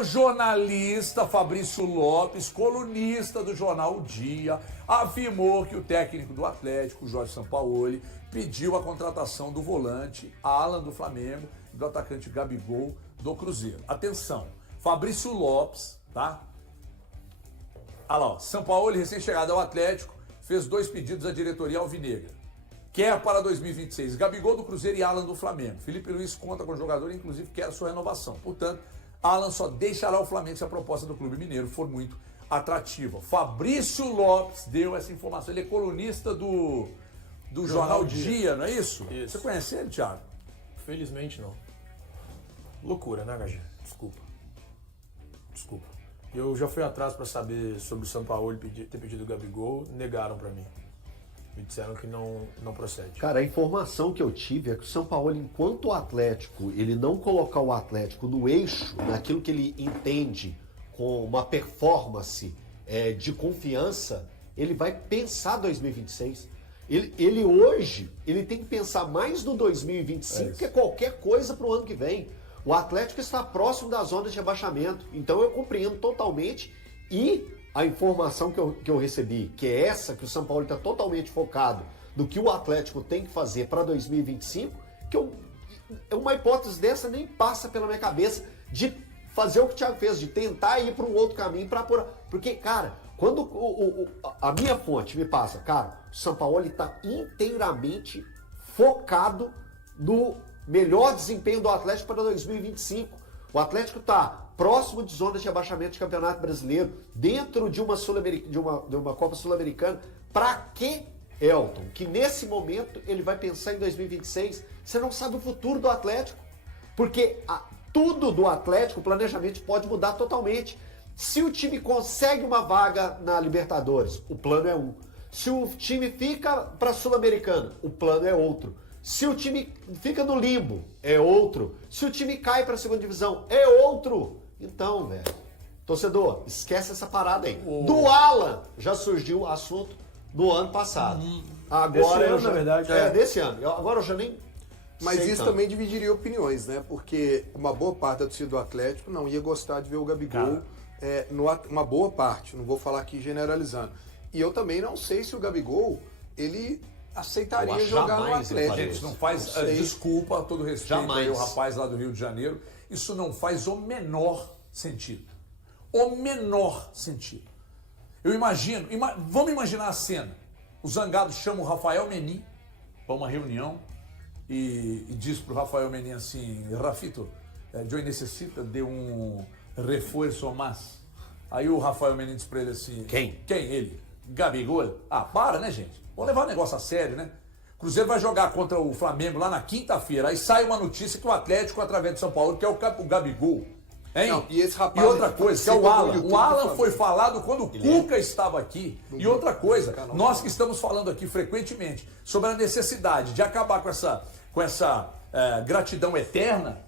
O jornalista Fabrício Lopes, colunista do jornal O Dia, afirmou que o técnico do Atlético, Jorge Sampaoli, pediu a contratação do volante Alan do Flamengo e do atacante Gabigol do Cruzeiro. Atenção, Fabrício Lopes, tá? Olha lá, ó, Sampaoli, recém-chegado ao Atlético, fez 2 pedidos à diretoria alvinegra. Quer para 2026 Gabigol do Cruzeiro e Alan do Flamengo. Felipe Luiz conta com o jogador e inclusive quer a sua renovação. Portanto, Alan só deixará o Flamengo se a proposta do clube mineiro for muito atrativa. Fabrício Lopes deu essa informação. Ele é colunista do Jornal Dia, não é isso? Isso. Você conhece ele, Thiago? Felizmente não. Loucura, né, HG? Desculpa. Eu já fui atrás para saber sobre o Sampaoli ter pedido o Gabigol, negaram para mim. Me disseram que não procede. Cara, a informação que eu tive é que o Sampaoli, enquanto o Atlético, ele não colocar o Atlético no eixo, naquilo que ele entende com uma performance de confiança, ele vai pensar 2026. Ele hoje, ele tem que pensar mais no 2025 que qualquer coisa para o ano que vem. O Atlético está próximo da zona de rebaixamento, então eu compreendo totalmente. E a informação que eu recebi, que é essa, que o Sampaoli está totalmente focado no que o Atlético tem que fazer para 2025, uma hipótese dessa nem passa pela minha cabeça de fazer o que o Thiago fez, de tentar ir para um outro caminho para apurar. Porque, cara, quando a minha fonte me passa, cara, o Sampaoli está inteiramente focado no melhor desempenho do Atlético para 2025. O Atlético está próximo de zona de rebaixamento de Campeonato Brasileiro, dentro de uma Copa Sul-Americana. Para que, Elton? Que nesse momento ele vai pensar em 2026? Você não sabe o futuro do Atlético. Porque tudo do Atlético, o planejamento pode mudar totalmente. Se o time consegue uma vaga na Libertadores, o plano é um. Se o time fica para a Sul-Americana, o plano é outro. Se o time fica no limbo, é outro. Se o time cai para a segunda divisão, é outro. Então, velho, torcedor, esquece essa parada aí. Do Alan já surgiu o assunto no ano passado. Agora Desse ano, na verdade. Desse ano. Agora eu já nem... Mas sei isso tanto. também dividiria opiniões, né? Porque uma boa parte da torcida do Atlético não ia gostar de ver o Gabigol, uma boa parte, não vou falar aqui generalizando. E eu também não sei se o Gabigol, ele aceitaria jogar no Atlético. Gente, não faz, desculpa, todo respeito Jamais. aí, o rapaz lá do Rio de Janeiro, isso não faz o menor sentido. O menor sentido. Eu imagino, vamos imaginar a cena. O Zangado chama o Rafael Menin para uma reunião e diz pro Rafael Menin assim, Rafito, eu necessito de um reforço mais. Aí o Rafael Menin diz para ele assim... Quem? Ele? Gabigol? Ah, para, né, gente? Vamos levar o negócio a sério, né? Cruzeiro vai jogar contra o Flamengo lá na quinta-feira. Aí sai uma notícia que o Atlético, através de São Paulo, quer o Gabigol. Hein? Não, e esse rapaz, e outra coisa, que é o Alan. O Alan foi falado quando o Ele Cuca estava aqui. E outra coisa, nós que estamos falando aqui frequentemente sobre a necessidade de acabar com essa gratidão eterna,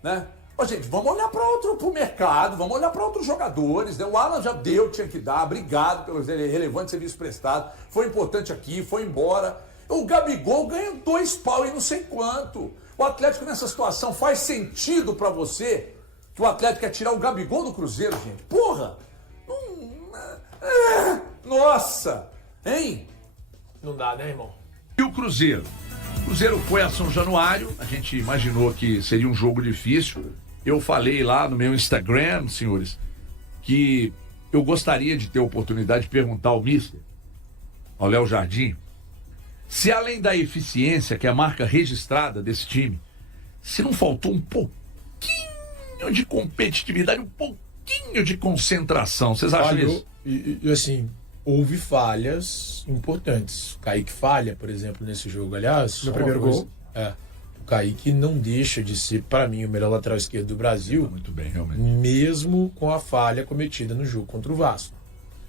né? Ó, gente, vamos olhar para pro mercado, vamos olhar para outros jogadores, né? O Alan já deu, tinha que dar, obrigado pelo relevante serviço prestado, foi importante aqui, foi embora. O Gabigol ganha 2 pau e não sei quanto. O Atlético nessa situação faz sentido para você que o Atlético quer tirar o Gabigol do Cruzeiro, gente? Porra! Nossa! Hein? Não dá, né, irmão? E o Cruzeiro? O Cruzeiro foi a São Januário, a gente imaginou que seria um jogo difícil. Eu falei lá no meu Instagram, senhores, que eu gostaria de ter a oportunidade de perguntar ao mister, ao Léo Jardim, se além da eficiência, que é a marca registrada desse time, se não faltou um pouquinho de competitividade, um pouquinho de concentração. Vocês acham isso? E assim, houve falhas importantes. O Kaique falha, por exemplo, nesse jogo. Aliás, No primeiro gol. O Kaique não deixa de ser, para mim, o melhor lateral esquerdo do Brasil, Muito bem, realmente. mesmo com a falha cometida no jogo contra o Vasco.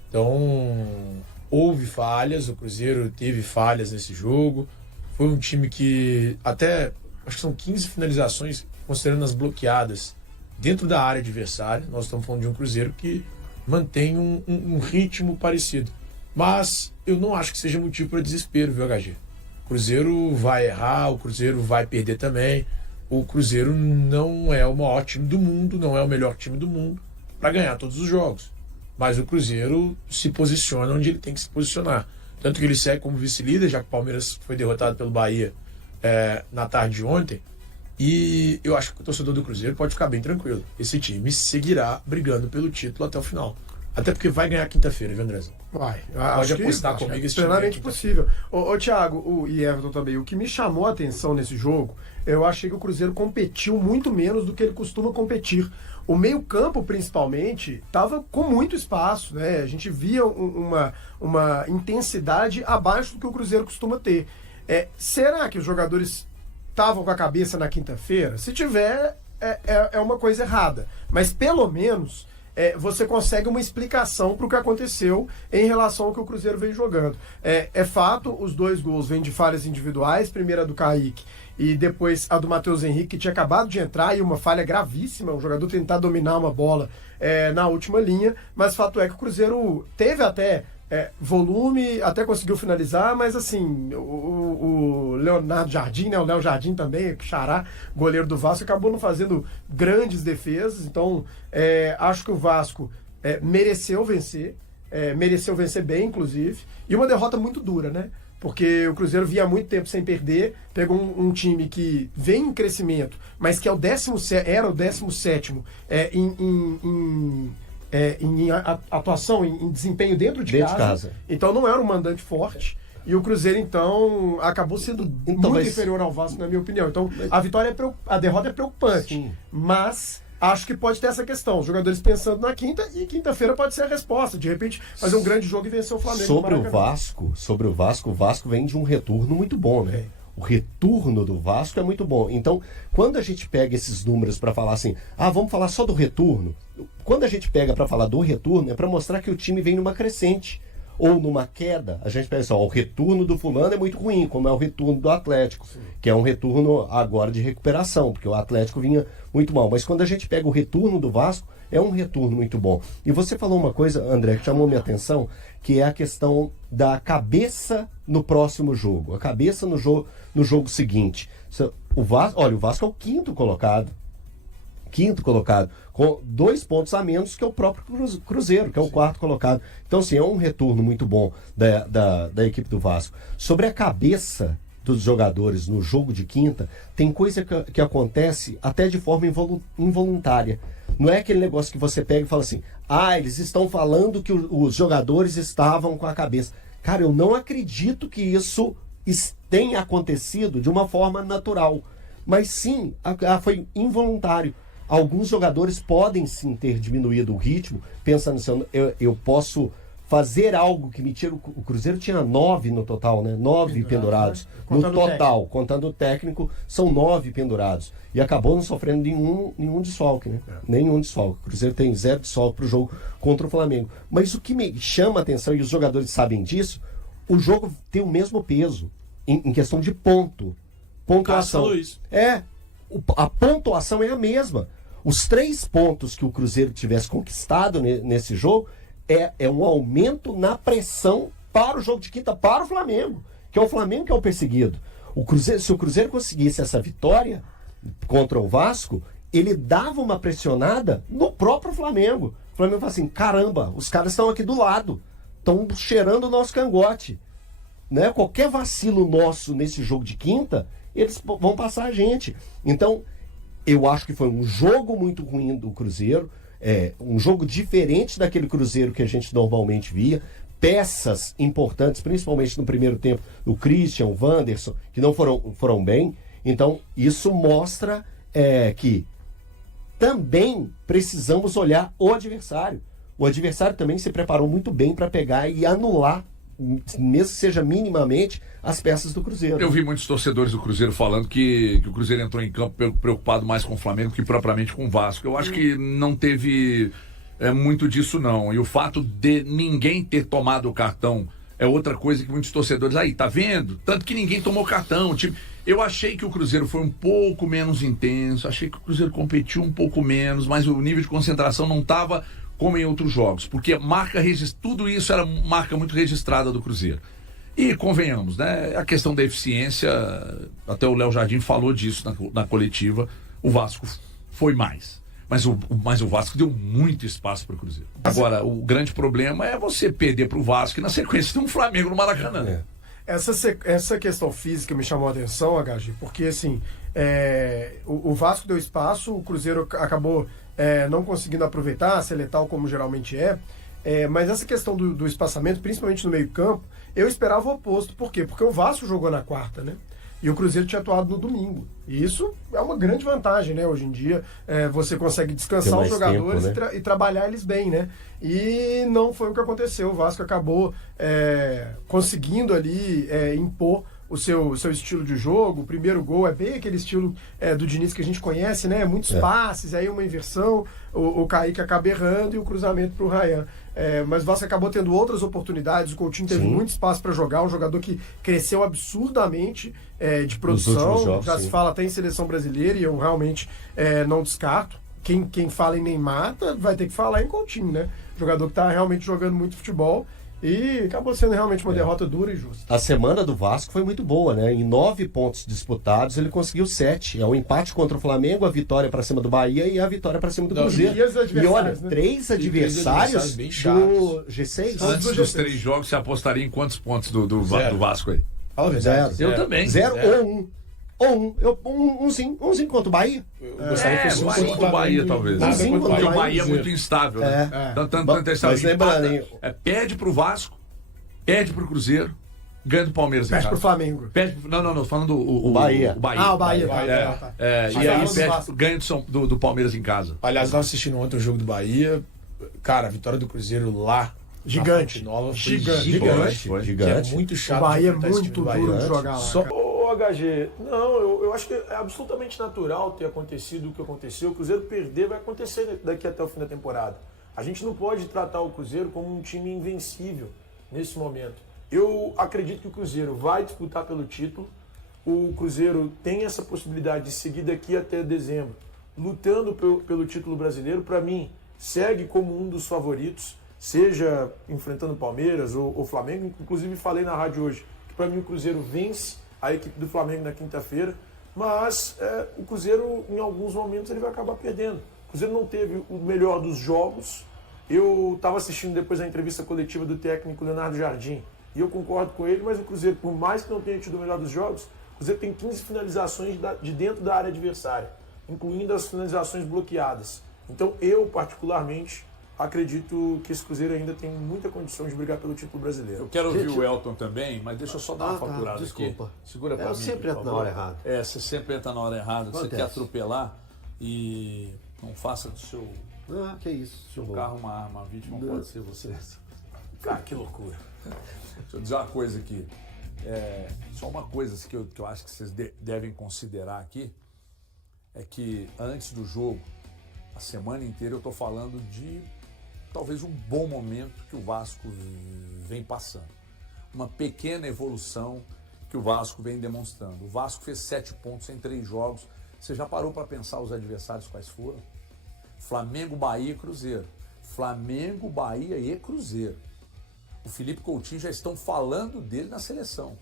Então, houve falhas, o Cruzeiro teve falhas nesse jogo. Foi um time que até, acho que são 15 finalizações, considerando as bloqueadas dentro da área adversária. Nós estamos falando de um Cruzeiro que mantém um ritmo parecido. Mas eu não acho que seja motivo para desespero, viu, HG? O Cruzeiro vai errar, o Cruzeiro vai perder também. o Cruzeiro não é o maior time do mundo, não é o melhor time do mundo para ganhar todos os jogos. Mas o Cruzeiro se posiciona onde ele tem que se posicionar. Tanto que ele segue como vice-líder, já que o Palmeiras foi derrotado pelo Bahia na tarde de ontem. E eu acho que o torcedor do Cruzeiro pode ficar bem tranquilo. Esse time seguirá brigando pelo título até o final. Até porque vai ganhar quinta-feira, viu, Andrezão? Vai. Pode apostar comigo esse time. Plenamente possível. Ô Thiago e Everton também, o que me chamou a atenção nesse jogo, eu achei que o Cruzeiro competiu muito menos do que ele costuma competir. O meio-campo, principalmente, estava com muito espaço, né? A gente via uma intensidade abaixo do que o Cruzeiro costuma ter. Será que os jogadores estavam com a cabeça na quinta-feira? Se tiver, é uma coisa errada. Mas pelo menos você consegue uma explicação para o que aconteceu em relação ao que o Cruzeiro vem jogando. É fato, os 2 gols vêm de falhas individuais, primeiro a do Kaique e depois a do Matheus Henrique, que tinha acabado de entrar, e uma falha gravíssima, o jogador tentar dominar uma bola na última linha, mas fato é que o Cruzeiro teve até volume, até conseguiu finalizar, mas assim, o Leonardo Jardim, né, o Léo Jardim também, Xará, goleiro do Vasco, acabou não fazendo grandes defesas, então acho que o Vasco mereceu vencer bem, inclusive, e uma derrota muito dura, né? Porque o Cruzeiro vinha há muito tempo sem perder, pegou um time que vem em crescimento, mas que era o 17º em atuação, em desempenho dentro de casa. Então não era um mandante forte. E o Cruzeiro, então, acabou sendo muito inferior ao Vasco, na minha opinião. Então, a derrota é preocupante. Sim. Mas acho que pode ter essa questão. Os jogadores pensando na quinta, e quinta-feira pode ser a resposta. De repente, fazer um grande jogo e vencer o Flamengo. Sobre o Vasco vem de um retorno muito bom, né? O retorno do Vasco é muito bom. Então, quando a gente pega esses números para falar assim, vamos falar só do retorno. Quando a gente pega para falar do retorno, é para mostrar que o time vem numa crescente ou numa queda. A gente pensa, o retorno do fulano é muito ruim, como é o retorno do Atlético, que é um retorno agora de recuperação, porque o Atlético vinha muito mal. Mas quando a gente pega o retorno do Vasco, é um retorno muito bom. E você falou uma coisa, André, que chamou minha atenção, que é a questão da cabeça no próximo jogo. A cabeça no jogo seguinte. O Vasco é o quinto colocado, com 2 pontos a menos que o próprio Cruzeiro, que é o quarto colocado. Então, assim, é um retorno muito bom da equipe do Vasco. Sobre a cabeça dos jogadores no jogo de quinta, tem coisa que acontece até de forma involuntária. Não é aquele negócio que você pega e fala assim, eles estão falando que os jogadores estavam com a cabeça. Cara, eu não acredito que isso tenha acontecido de uma forma natural. Mas sim, foi involuntário. Alguns jogadores podem sim ter diminuído o ritmo, pensando assim, eu posso fazer algo que me tire... O Cruzeiro tinha 9 no total, né? 9 pendurados. Né? No total, contando o técnico, são 9 pendurados. E acabou não sofrendo nenhum desfalque, né? Nenhum desfalque. O Cruzeiro tem 0 desfalque para o jogo contra o Flamengo. Mas o que me chama a atenção, e os jogadores sabem disso, o jogo tem o mesmo peso em questão de pontuação. A pontuação é a mesma. Os 3 pontos que o Cruzeiro tivesse conquistado nesse jogo é um aumento na pressão para o jogo de quinta, para o Flamengo, que é o Flamengo que é o perseguido. Se o Cruzeiro conseguisse essa vitória contra o Vasco, ele dava uma pressionada no próprio Flamengo. O Flamengo fala assim, caramba, os caras estão aqui do lado, estão cheirando o nosso cangote. Né? Qualquer vacilo nosso nesse jogo de quinta, eles vão passar a gente. Então, eu acho que foi um jogo muito ruim do Cruzeiro, um jogo diferente daquele Cruzeiro que a gente normalmente via, peças importantes, principalmente no primeiro tempo, o Christian, o Wanderson, que não foram bem. Então, isso mostra que também precisamos olhar o adversário. O adversário também se preparou muito bem para pegar e anular, mesmo que seja minimamente, as peças do Cruzeiro. Eu vi muitos torcedores do Cruzeiro falando que o Cruzeiro entrou em campo preocupado mais com o Flamengo que propriamente com o Vasco. Eu acho que não teve muito disso, não. E o fato de ninguém ter tomado o cartão é outra coisa que muitos torcedores... tá vendo? Tanto que ninguém tomou cartão. Eu achei que o Cruzeiro foi um pouco menos intenso, achei que o Cruzeiro competiu um pouco menos, mas o nível de concentração não estava como em outros jogos, porque tudo isso era marca muito registrada do Cruzeiro. E convenhamos, né? A questão da eficiência, até o Léo Jardim falou disso na coletiva, o Vasco foi mais. Mas o Vasco deu muito espaço para o Cruzeiro. Agora, o grande problema é você perder para o Vasco e na sequência tem um Flamengo no Maracanã. Essa questão física me chamou a atenção, HG, porque assim, o Vasco deu espaço, o Cruzeiro acabou não conseguindo aproveitar, ser letal como geralmente mas essa questão do espaçamento, principalmente no meio-campo, eu esperava o oposto. Por quê? Porque o Vasco jogou na quarta, né? E o Cruzeiro tinha atuado no domingo. E isso é uma grande vantagem, né? Hoje em dia, você consegue descansar os jogadores tempo, né? e trabalhar eles bem, né? E não foi o que aconteceu. O Vasco acabou conseguindo ali impor o seu estilo de jogo. O primeiro gol é bem aquele estilo do Diniz que a gente conhece, né? Muitos passes, aí uma inversão, o Kaique acaba errando e o cruzamento para o Ryan. Mas o Vasco acabou tendo outras oportunidades, o Coutinho teve muito espaço para jogar, um jogador que cresceu absurdamente de produção, jogos, já se fala até em seleção brasileira e eu realmente não descarto. Quem fala em Neymar vai ter que falar em Coutinho, né? Jogador que está realmente jogando muito futebol. E acabou sendo realmente uma derrota dura e justa. A semana do Vasco foi muito boa, né? Em 9 pontos disputados, ele conseguiu 7. É o empate contra o Flamengo, a vitória para cima do Bahia e a vitória para cima do Cruzeiro. E olha, né? 3 adversários bem do G6. Antes dos 3 jogos, você apostaria em quantos pontos do Vasco aí? Zero. Eu também. 0 ou 1. Umzinho contra o Bahia. Eu gostaria que fosse mais contra o Bahia, talvez. Porque o Bahia é muito instável, né? Mas lembrando, hein? Perde pro Vasco, perde pro Cruzeiro, ganha do Palmeiras. Perde pro Flamengo. Não, falando o Bahia. O Bahia. Ah, o Bahia. E aí ganha do Palmeiras em casa. Aliás, nós assistindo ontem o jogo do Bahia. Cara, a vitória do Cruzeiro lá. Gigante. Nova foi Gigante. Que é muito chato. O Bahia é muito duro de jogar lá. Ô HG, não, eu acho que é absolutamente natural ter acontecido o que aconteceu. O Cruzeiro perder vai acontecer daqui até o fim da temporada. A gente não pode tratar o Cruzeiro como um time invencível nesse momento. Eu acredito que o Cruzeiro vai disputar pelo título. O Cruzeiro tem essa possibilidade de seguir daqui até dezembro, lutando pelo título brasileiro. Para mim, segue como um dos favoritos, seja enfrentando o Palmeiras ou Flamengo. Inclusive, falei na rádio hoje que para mim o Cruzeiro vence a equipe do Flamengo na quinta-feira, mas o Cruzeiro, em alguns momentos, ele vai acabar perdendo. O Cruzeiro não teve o melhor dos jogos. Eu estava assistindo depois a entrevista coletiva do técnico Leonardo Jardim, e eu concordo com ele, mas o Cruzeiro, por mais que não tenha tido o melhor dos jogos, o Cruzeiro tem 15 finalizações de dentro da área adversária, incluindo as finalizações bloqueadas. Então, eu, particularmente, acredito que esse Cruzeiro ainda tem muita condição de brigar pelo título brasileiro. Eu quero ouvir o Elton também, mas deixa eu só dar uma faturada desculpa. aqui. Segura pra mim. Eu sempre entro na hora errada. Você sempre entra na hora errada. Você quer atropelar e não faça do seu Que isso. seu carro uma arma. A vítima pode ser você. Cara, que loucura. Deixa eu dizer uma coisa aqui. Só uma coisa assim, que eu acho que vocês devem considerar aqui é que antes do jogo, a semana inteira eu tô falando de talvez um bom momento que o Vasco vem passando. Uma pequena evolução que o Vasco vem demonstrando. O Vasco fez 7 pontos em 3 jogos. Você já parou para pensar os adversários quais foram? Flamengo, Bahia e Cruzeiro. Flamengo, Bahia e Cruzeiro. O Felipe Coutinho já estão falando dele na seleção.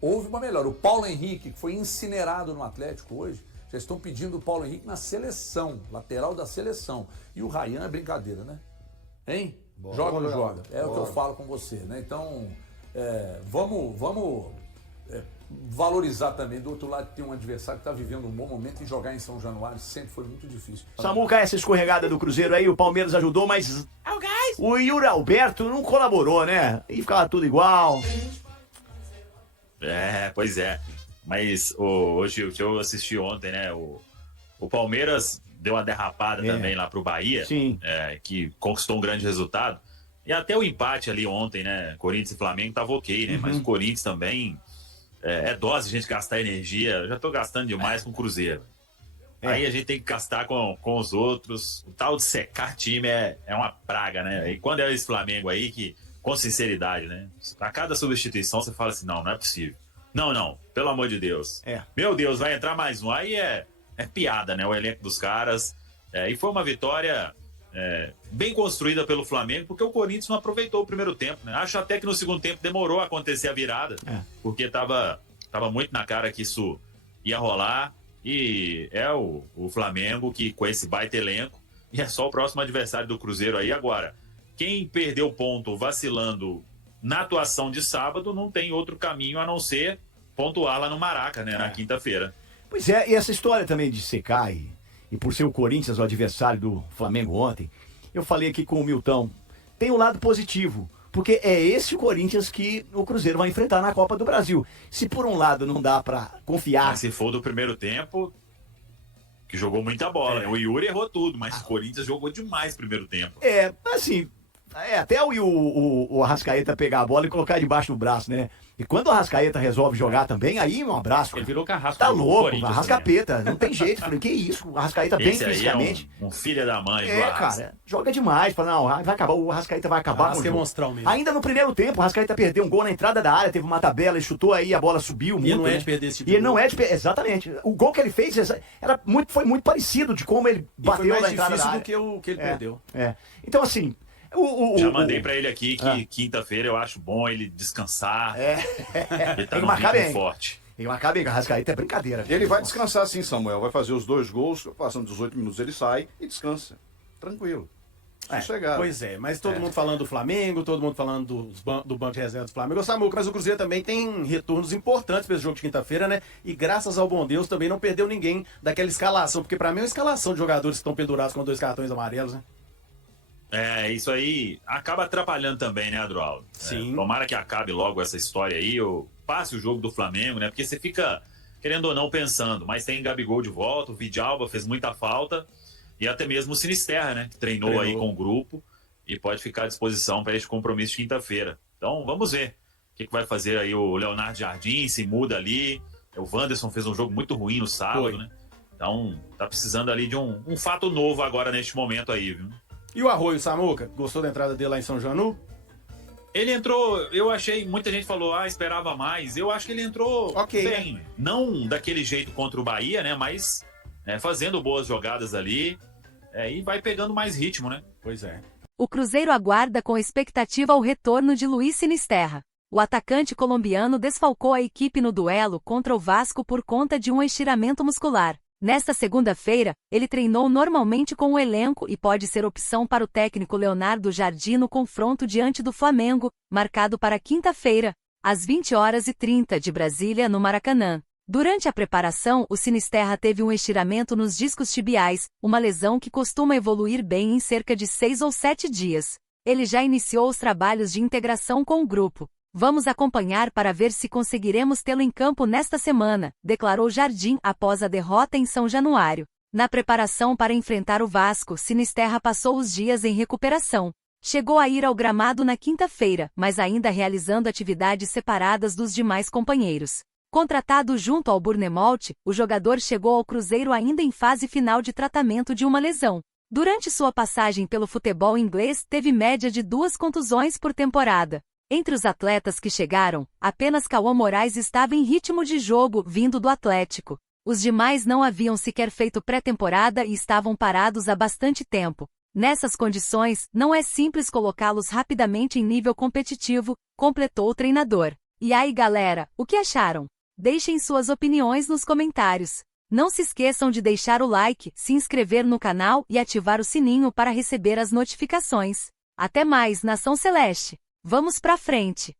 Houve uma melhora. O Paulo Henrique, que foi incinerado no Atlético hoje, já estão pedindo o Paulo Henrique na seleção, lateral da seleção. E o Ryan é brincadeira, né? Hein? Joga ou não joga? É o que eu falo com você, né? Então, vamos valorizar também. Do outro lado tem um adversário que está vivendo um bom momento e jogar em São Januário sempre foi muito difícil. Samuca, essa escorregada do Cruzeiro aí, o Palmeiras ajudou, mas o Yuri Alberto não colaborou, né? E ficava tudo igual. Pois é. Mas hoje eu assisti ontem, né? O Palmeiras deu uma derrapada também lá pro Bahia. Sim. Que conquistou um grande resultado. E até o empate ali ontem, né? Corinthians e Flamengo tava ok, né? Mas o Corinthians também dose a gente gastar energia. Eu já tô gastando demais com o Cruzeiro. Aí a gente tem que gastar com os outros. O tal de secar time é uma praga, né? E quando é esse Flamengo aí, que, com sinceridade, né? A cada substituição você fala assim, não é possível. Não, pelo amor de Deus. Meu Deus, vai entrar mais um. Aí é piada, né? O elenco dos caras. E foi uma vitória bem construída pelo Flamengo, porque o Corinthians não aproveitou o primeiro tempo, né? Acho até que no segundo tempo demorou a acontecer a virada, porque tava muito na cara que isso ia rolar, e é o Flamengo que, com esse baita elenco, e é só o próximo adversário do Cruzeiro aí agora. Quem perdeu ponto vacilando na atuação de sábado não tem outro caminho a não ser pontuar lá no Maraca, né, na quinta-feira. Pois é, e essa história também de secar e por ser o Corinthians o adversário do Flamengo ontem, eu falei aqui com o Milton, tem um lado positivo, porque é esse o Corinthians que o Cruzeiro vai enfrentar na Copa do Brasil. Se por um lado não dá pra confiar... Mas se for do primeiro tempo, que jogou muita bola, né? O Yuri errou tudo, mas o Corinthians jogou demais no primeiro tempo. Assim, até o Arrascaeta pegar a bola e colocar debaixo do braço, né? E quando o Arrascaeta resolve jogar também, aí um abraço. Ele virou carrasco. Tá louco, Arrascaeta, não tem jeito. Falei, que isso? O Arrascaeta bem Esse aí fisicamente. um filho da mãe do Arrasca. Cara, joga demais. Fala, não, vai acabar, o Arrascaeta vai acabar com o jogo. monstrão mesmo. Ainda no primeiro tempo, o Arrascaeta perdeu um gol na entrada da área, teve uma tabela, ele chutou aí, a bola subiu muito. E não é né? de perder esse tipo E ele não é de perder, exatamente. O gol que ele fez foi muito parecido de como ele bateu na entrada da área. do que o que ele perdeu. Então, assim... Já mandei pra ele aqui que quinta-feira eu acho bom ele descansar. Ele tá Tem que num marcar ritmo bem. forte. Tem que marcar bem, o Arrascaeta é brincadeira. Ele vai descansar sim, Samuel. Vai fazer os 2 gols, passando 18 minutos ele sai e descansa. Tranquilo. Sossegado. Pois é, mas todo mundo falando do Flamengo, todo mundo falando do banco de reserva do Flamengo. Samuca, mas o Cruzeiro também tem retornos importantes para esse jogo de quinta-feira, né? E graças ao bom Deus também não perdeu ninguém daquela escalação, porque para mim é uma escalação de jogadores que estão pendurados com 2 cartões amarelos, né? Isso aí acaba atrapalhando também, né, Adroaldo? Sim. Tomara que acabe logo essa história aí, ou passe o jogo do Flamengo, né? Porque você fica, querendo ou não, pensando, mas tem Gabigol de volta, o Vidalba fez muita falta, e até mesmo o Sinisterra, né? Que treinou aí com o grupo e pode ficar à disposição para este compromisso de quinta-feira. Então, vamos ver o que vai fazer aí o Leonardo Jardim, se muda ali. O Wanderson fez um jogo muito ruim no sábado, né? Então, tá precisando ali de um fato novo agora neste momento aí, viu? E o Arroio, Samuca? Gostou da entrada dele lá em São Janu? Ele entrou, eu achei, muita gente falou, esperava mais. Eu acho que ele entrou bem. Né? Não daquele jeito contra o Bahia, né? Mas fazendo boas jogadas ali e vai pegando mais ritmo, né? Pois é. O Cruzeiro aguarda com expectativa o retorno de Luiz Sinisterra. O atacante colombiano desfalcou a equipe no duelo contra o Vasco por conta de um estiramento muscular. Nesta segunda-feira, ele treinou normalmente com o elenco e pode ser opção para o técnico Leonardo Jardim no confronto diante do Flamengo, marcado para quinta-feira, às 20h30 de Brasília, no Maracanã. Durante a preparação, o Sinisterra teve um estiramento nos discos tibiais, uma lesão que costuma evoluir bem em cerca de 6 ou 7 dias. Ele já iniciou os trabalhos de integração com o grupo. Vamos acompanhar para ver se conseguiremos tê-lo em campo nesta semana, declarou Jardim após a derrota em São Januário. Na preparação para enfrentar o Vasco, Sinisterra passou os dias em recuperação. Chegou a ir ao gramado na quinta-feira, mas ainda realizando atividades separadas dos demais companheiros. Contratado junto ao Bournemouth, o jogador chegou ao Cruzeiro ainda em fase final de tratamento de uma lesão. Durante sua passagem pelo futebol inglês, teve média de 2 contusões por temporada. Entre os atletas que chegaram, apenas Cauã Moraes estava em ritmo de jogo vindo do Atlético. Os demais não haviam sequer feito pré-temporada e estavam parados há bastante tempo. Nessas condições, não é simples colocá-los rapidamente em nível competitivo, completou o treinador. E aí, galera, o que acharam? Deixem suas opiniões nos comentários. Não se esqueçam de deixar o like, se inscrever no canal e ativar o sininho para receber as notificações. Até mais, Nação Celeste! Vamos pra frente!